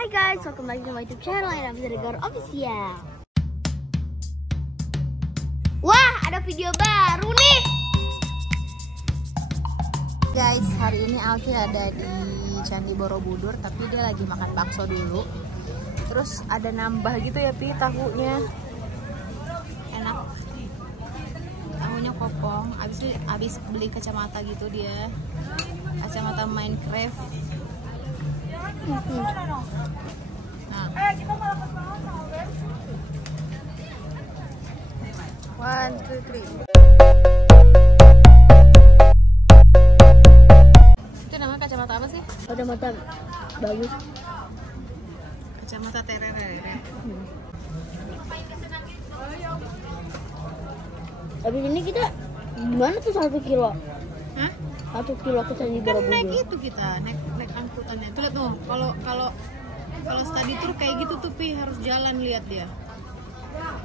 Hai guys, welcome back to my YouTube channel and I'm Zergar Official. Wah, ada video baru nih. Guys, hari ini Alfi ada di Candi Borobudur, tapi dia lagi makan bakso dulu. Terus ada nambah gitu ya, Pi, tahunya. Enak. Tahunya kopong. Abis beli kacamata gitu dia. Kacamata Minecraft. Nah. One, two, three. Itu namanya kacamata apa sih? Kacamata bagus. Kacamata terere. Habis ini kita gimana tuh 1 kilo? Hah? 1 kilo ke Candi Kan Borobudur. naik itu kita, naik angkutannya. Tuh lihat tuh, kalau study tour kayak gitu tuh, Pi, harus jalan, lihat dia.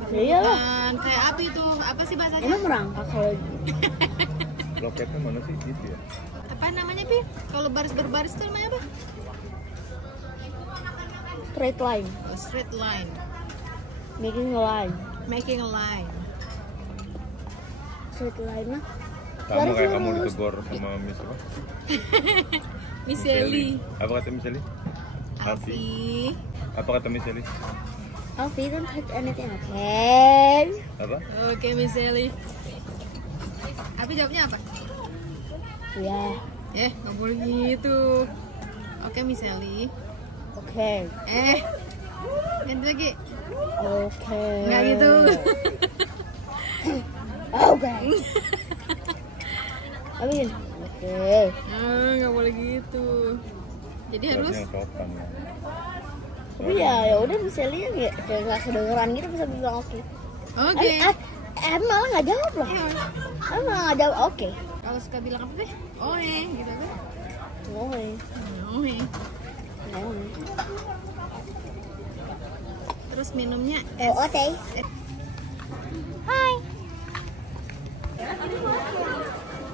Iya lah. Dan kayak api tuh, apa sih bahasanya? Emang merangkak kalau Loketnya mana sih gitu ya? Apa namanya, Pi? Kalau baris berbaris itu namanya apa? straight line, Oh, straight line, making a line. making a line. Straight line mah. Kamu Garis kayak kamu lurus. ditegur sama Miss apa? Miss Ellie. Apa kata Miss Ellie? Alfi. Apa kata Miss Ellie? Alfi don't touch anything, okay? Apa? Oke, Miss Ellie. Alfi jawabnya apa? Ya, Nggak boleh gitu. Oke, Miss Ellie. oke. Ganti lagi. Oke. Nggak gitu. Oke. Amin. Oke. Nggak boleh gitu. Jadi harus. Yang sopan ya. Tapi ya udah bisa lihat ya, kayak nggak kedengeran gitu bisa bilang oke. Oke. Malah nggak jawab loh. Iya. Malah nggak jawab oke. Kalau suka bilang apa deh? Gitu kan? Oke. Oke. Oke. Terus minumnya Oke. Hai.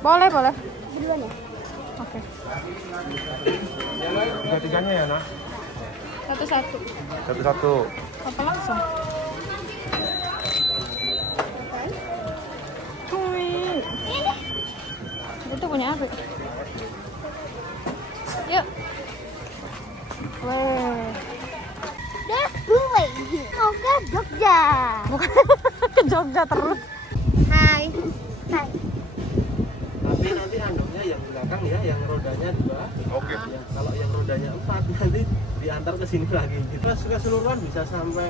boleh. Duluan ya. Oke. Tiga-tiganya ya, Nah? Satu-satu. Satu-satu. Apa langsung? Cuy. Itu punya apa? Yuk. Weh. That's gue. Oke, Jogja. Ke Jogja terus. Hai. Hai. Tapi nanti andongnya yang belakang ya, yang rodanya 2. Oke. Ya, kalau yang rodanya 4 nanti diantar ke sini lagi. Terus keseluruhan bisa sampai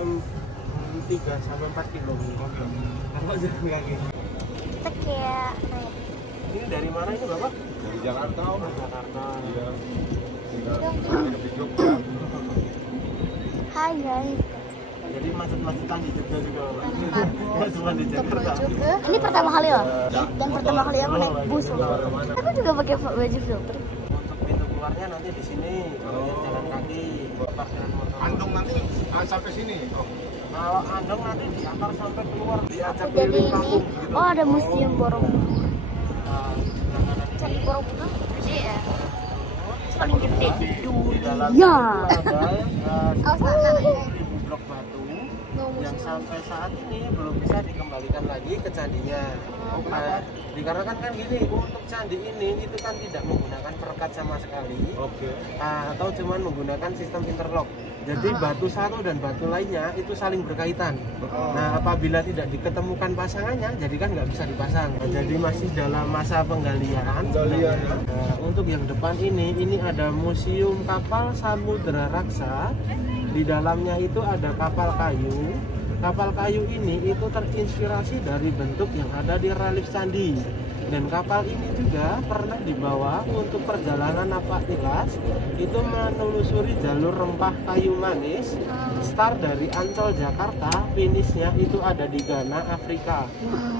3 sampai 4 kilo. Oke. Kalau jalan kaki. Kita kayak naik. Ini dari mana ini Bapak? Dari Jakarta, Om. Jakarta. Iya. Di Jogja. Hai guys. Jadi macet-macetan di Jogja juga Bapak. Nggak cuma di Jakarta. Ini pertama kali loh. Dan pertama kali aku naik bus loh. Aku juga pakai baju filter. Untuk pintu keluarnya nanti di sini. Kalau yang jalan kaki, parkiran motor. Andong nanti sampai sini. Kalau andong nanti diantar sampai keluar, diajak Jadi keliling ini, kampung gitu. oh ada museum Borobudur. Candi Di Borobudur gede ya. Paling gede di dalam dunia. ada Oh, sana. 1000 blok batu yang sampai saat ini belum bisa dikembalikan lagi ke candinya. Dikarenakan kan gini, untuk candi ini itu kan tidak menggunakan perekat sama sekali. Oke. Atau cuman menggunakan sistem interlock. Jadi batu satu dan batu lainnya itu saling berkaitan. Nah, apabila tidak diketemukan pasangannya, jadi kan nggak bisa dipasang. Jadi masih dalam masa penggalian. Nah, untuk yang depan ini ada museum kapal samudera raksa. Di dalamnya itu ada kapal kayu. Kapal kayu ini itu terinspirasi dari bentuk yang ada di relief candi. Dan kapal ini juga pernah dibawa untuk perjalanan napak tilas itu menelusuri jalur rempah kayu manis, start dari Ancol Jakarta, finishnya itu ada di Ghana, Afrika.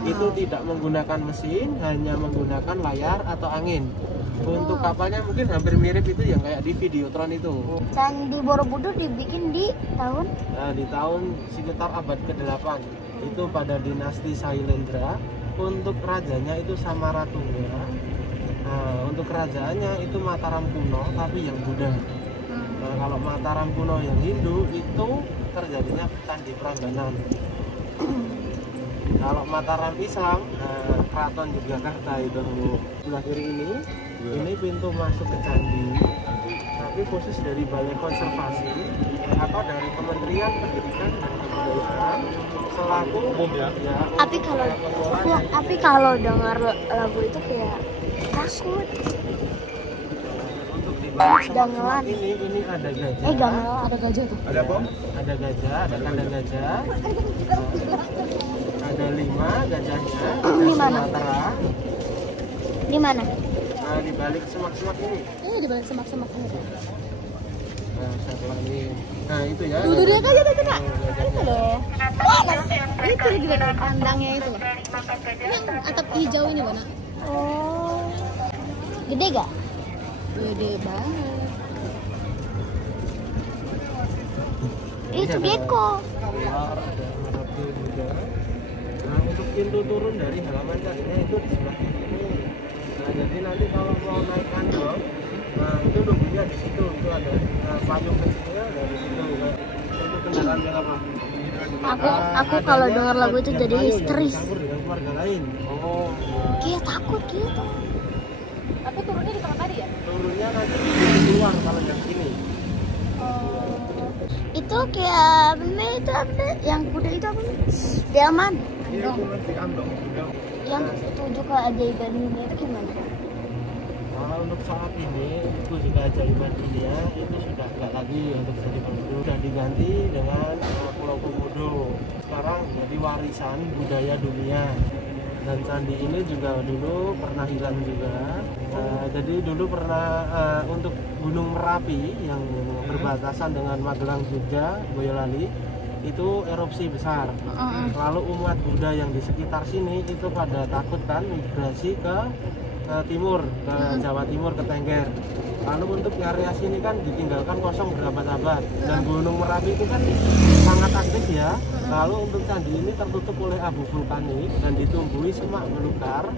Itu tidak menggunakan mesin, hanya menggunakan layar atau angin. Untuk kapalnya mungkin hampir mirip itu yang kayak di Videotron itu. Candi Borobudur dibikin di tahun Nah, di tahun sekitar abad ke-8 itu pada dinasti Sailendra. Untuk rajanya itu Samaratungga. Nah, untuk kerajaannya itu Mataram kuno tapi yang Buddha. Nah, kalau Mataram kuno yang Hindu itu terjadinya Candi Prambanan. Kalau Mataram Islam, Keraton Yogyakarta itu sebelah kiri ini pintu masuk ke candi. Tapi khusus dari Balai Konservasi atau dari Kementerian Pendidikan dan Kebudayaan selaku umum ya. Tapi kalau dengar lagu itu kayak takut. Untuk di balik Gamelan. ini ada gajah. Gamelan. Ada gajah tuh. Ada apa? Ada gajah, ada kandang gajah. Ada 5 gajahnya. Di mana? Sumatera. Di mana? Nah, di balik semak-semak ini. Di balik semak-semak ini. Nah, satu lagi. Nah, itu ya. Tuh dia gajah tuh kena. Gajahnya. Itu loh. Itu di dekat kandangnya itu loh. Yang atap hijau ini mana? Oh. Gede gak? Gede banget. Itu gecko. Keluar, ada reptil juga. Nah, untuk pintu turun dari halaman tadinya itu di sebelah sini. Nah, jadi nanti kalau mau naik andong, nah itu nunggunya di situ. Itu ada payung kecilnya dari situ. Untuk kendaraan yang apa? Aku kalau dengar lagu itu jadi histeris. Campur dengan keluarga lain. Oh. Kayak takut gitu. Tapi turunnya di tengah tadi ya? Turunnya nanti di luar kalau yang sini. Itu kayak bener itu apa? Yang kuda itu apa? Delman. Iya, itu nanti andong. Yang 7 keajaiban dunia itu gimana? Kalau untuk saat ini itu juga keajaiban dunia itu sudah enggak lagi untuk jadi penduduk, sudah diganti dengan Pulau Komodo. Sekarang jadi warisan budaya dunia. Dan candi ini juga dulu pernah hilang juga. Jadi dulu pernah untuk Gunung Merapi yang berbatasan dengan Magelang, Jogja, Boyolali itu erupsi besar. Lalu umat Buddha yang di sekitar sini itu pada takut kan migrasi ke timur, ke Jawa Timur, ke Tengger. Lalu untuk area sini kan ditinggalkan kosong berabad-abad dan Gunung Merapi itu kan sangat aktif ya. Lalu untuk candi ini tertutup oleh abu vulkanik dan ditumbuhi semak belukar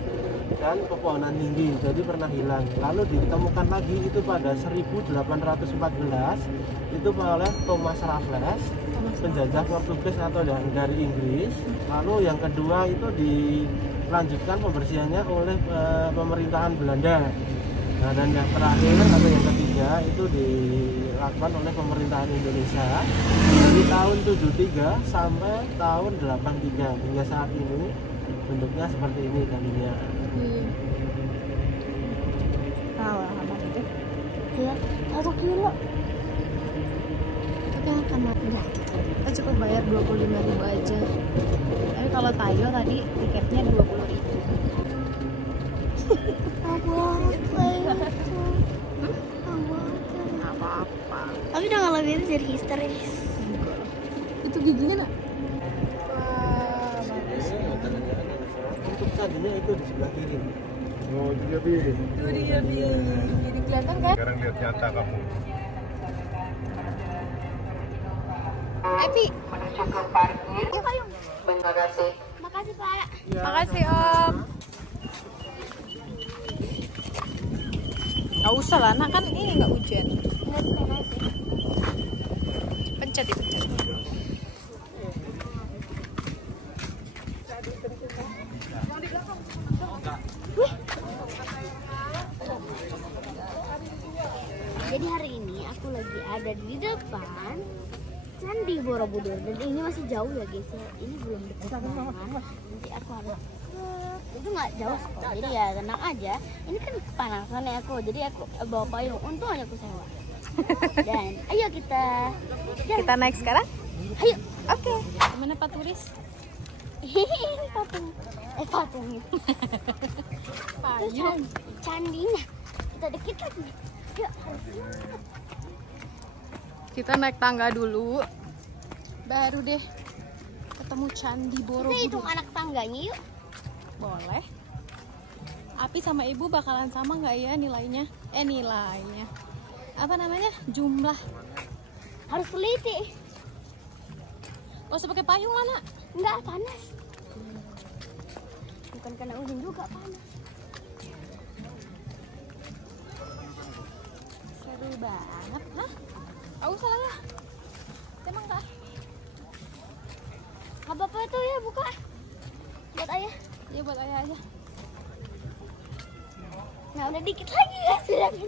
dan pepohonan tinggi, jadi pernah hilang. Lalu ditemukan lagi itu pada 1814 itu oleh Thomas Raffles, penjajah Portugis atau dari Inggris. Lalu yang kedua itu dilanjutkan pembersihannya oleh pemerintahan Belanda. Nah, dan yang terakhir atau yang ketiga itu dilakukan oleh pemerintahan Indonesia dari tahun 73 sampai tahun 83 hingga saat ini bentuknya seperti ini candinya. Apa itu? Iya, 1 kilo. Tapi akan enggak. Kita cukup bayar 25.000 aja. Tapi kalau Tayo tadi tiketnya 20.000. Apa-apa. Tapi dengan lagu itu jadi histeris. Itu giginya nak? Untuk candinya itu di sebelah kiri. Oh, itu dia. Itu dia Jadi kelihatan kan? Sekarang lihat nyata kamu. Epi. Iya, Payung. Makasih, Pak. Makasih Om. Gak usah lah, nak kan ini nggak hujan. Pencet dipencet. Jadi hari ini aku lagi ada di depan Candi Borobudur dan ini masih jauh ya guys ya. Ini belum dekat banget. Nanti aku harus itu nggak jauh kok. Jadi ya tenang aja. Ini kan kepanasan ya aku. Jadi aku bawa payung. Untung aja aku sewa. Dan ayo kita jalan. Kita naik sekarang? Ayo. Oke. Gimana Pak Turis? Patung. Patung. Itu candinya. Kita dikit lagi. Yuk, harusnya. Kita naik tangga dulu. Baru deh ketemu Candi Kita Borobudur. hitung anak tangganya yuk. Boleh. Api sama Ibu bakalan sama nggak ya nilainya? Nilainya. Apa namanya? Jumlah. Harus teliti. Gak usah pakai payung lah, Nak. Enggak panas. Bukan karena ujung juga panas. Seru banget, nah. Aku salah ya. Emang kak? Nggak apa-apa itu ya, buka. Buat ayah. Iya buat ayah aja. Nah udah dikit lagi ya, sudah ada.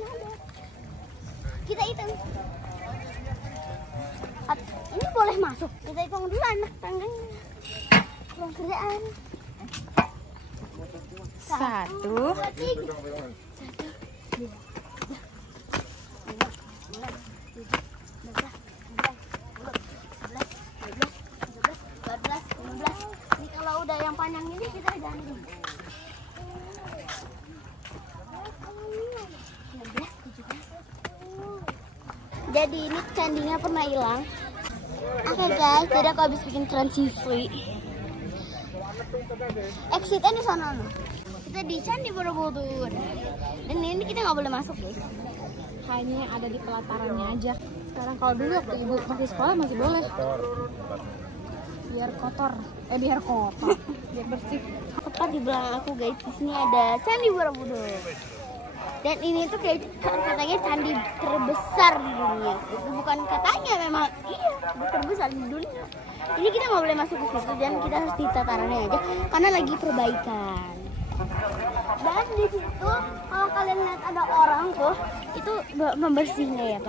Kita hitung. Ini boleh masuk. Kita hitung dulu anak tangganya. Kurang kerjaan. 1, 2, 3. 1, 2, 3, 4, 5, 6, 7, 8, 9, 10, 11, 12, 13, 14, 15. Ini kalau udah yang panjang ini kita ganti. 16, 17. Jadi ini candinya pernah hilang. Oke guys, jadi aku habis bikin transisi. Exitnya di sana. Kita di Candi Borobudur. Dan ini kita nggak boleh masuk guys. hanya yang ada di pelatarannya aja. Sekarang kalau dulu waktu ibu masih sekolah masih boleh. Biar kotor, biar bersih. Tepat di belakang aku guys, di sini ada Candi Borobudur. Dan ini tuh kayak katanya candi terbesar di dunia. Itu bukan katanya, memang iya terbesar di dunia. Ini kita nggak boleh masuk ke situ dan kita harus di tatarannya aja karena lagi perbaikan. Dan di situ kalau kalian lihat ada orang tuh, itu membersihnya ya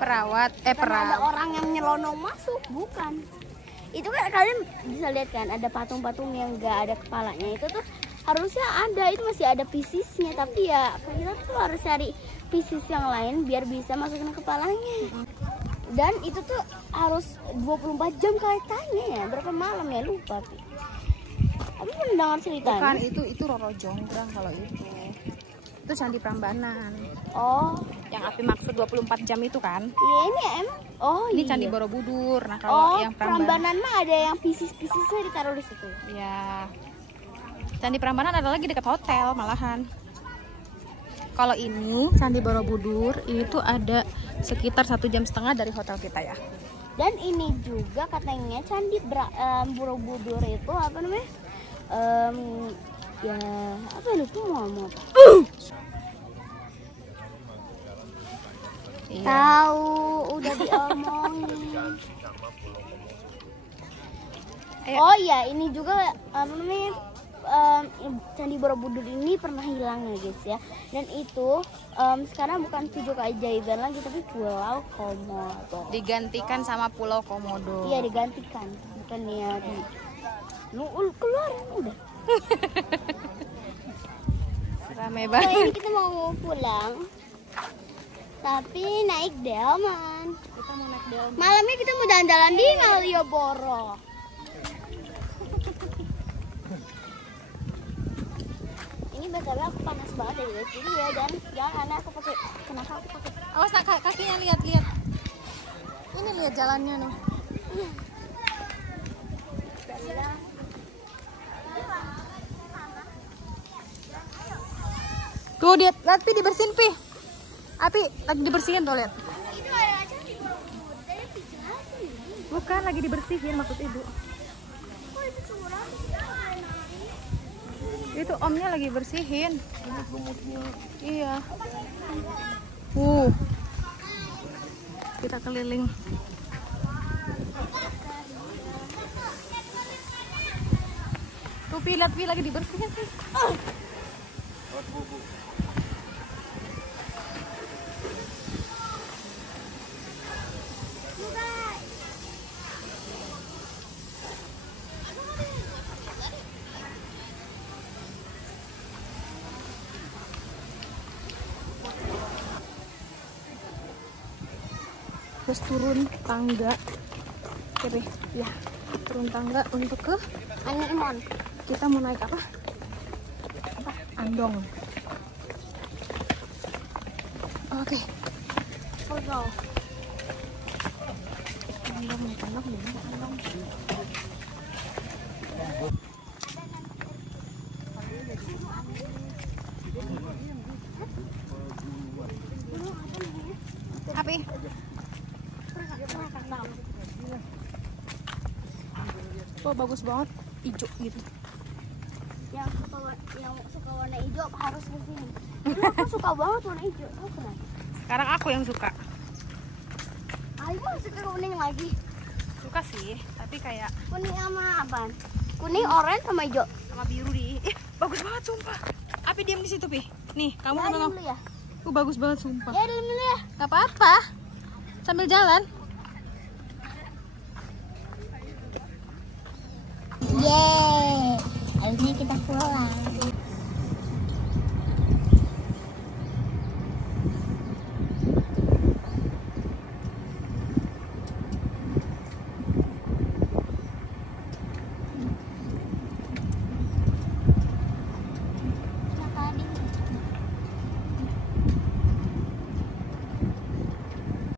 perawat. Karena ada orang yang nyelonong masuk, bukan. Itu kan kalian bisa lihat kan ada patung-patung yang nggak ada kepalanya, itu tuh harusnya ada, itu masih ada pisisnya, tapi ya kita tuh harus cari pisis yang lain biar bisa masukin kepalanya. Dan itu tuh harus 24 jam katanya ya, berapa malam ya lupa. Tapi pernah dengar ceritanya. Bukan, itu Roro Jonggrang kalau itu. Itu Candi Prambanan. Oh, yang Api maksud 24 jam itu kan? Iya ini emang. Oh ini iya. Candi Borobudur. Nah kalau yang Prambanan mah ada yang pisis-pisisnya ditaruh di situ. Ya. Candi Prambanan ada lagi dekat hotel malahan. Kalau ini Candi Borobudur itu ada sekitar 1,5 jam dari hotel kita ya. Dan ini juga katanya Candi Borobudur itu apa namanya? Ya apa lupa mau apa? Iya. Tahu udah diomongin. Oh iya ini juga apa namanya? Candi Borobudur ini pernah hilang ya guys ya, dan itu sekarang bukan 7 keajaiban lagi tapi Pulau Komodo digantikan sama Pulau Komodo. Iya digantikan, bukannya di keluar udah. Rame So, banget. ini kita mau pulang tapi naik delman. Kita mau naik delman. Malamnya kita mau jalan-jalan di Malioboro. Ini btw aku panas banget ya guys, jadi ya jangan aku pakai, kenapa aku pakai. Awas kakinya, lihat ini, lihat jalannya nih. Tuh lihat Pi dibersihin Pi. Api lagi dibersihin tuh, lihat. Itu ada Candi Borobudur, tadi dijelasin ini. Bukan lagi dibersihin maksud ibu. Kok itu curang? Itu omnya lagi bersihin. Iya. Kita keliling. Tuh lihat Pi lagi dibersihin Pi. Terus turun tangga, oke ya, turun tangga untuk ke Animon. kita mau naik apa? Andong. Oke. Foto. Andong di mana Andong? Api. Oh bagus banget, hijau gitu. Yang suka warna hijau harus ke sini. Dulu aku suka banget warna hijau. Tahu kenapa? Sekarang aku yang suka. Ayo masuk ke kuning lagi. Suka sih, tapi kayak Kuning sama apa? Kuning, oranye sama hijau. sama biru di. Bagus banget sumpah. Api diam di situ, Pi. Nih, kamu Ya, pegang. dulu ya. Bagus banget sumpah. Ya, dulu ya. Gak apa-apa. Sambil jalan. Yeay. Akhirnya kita pulang.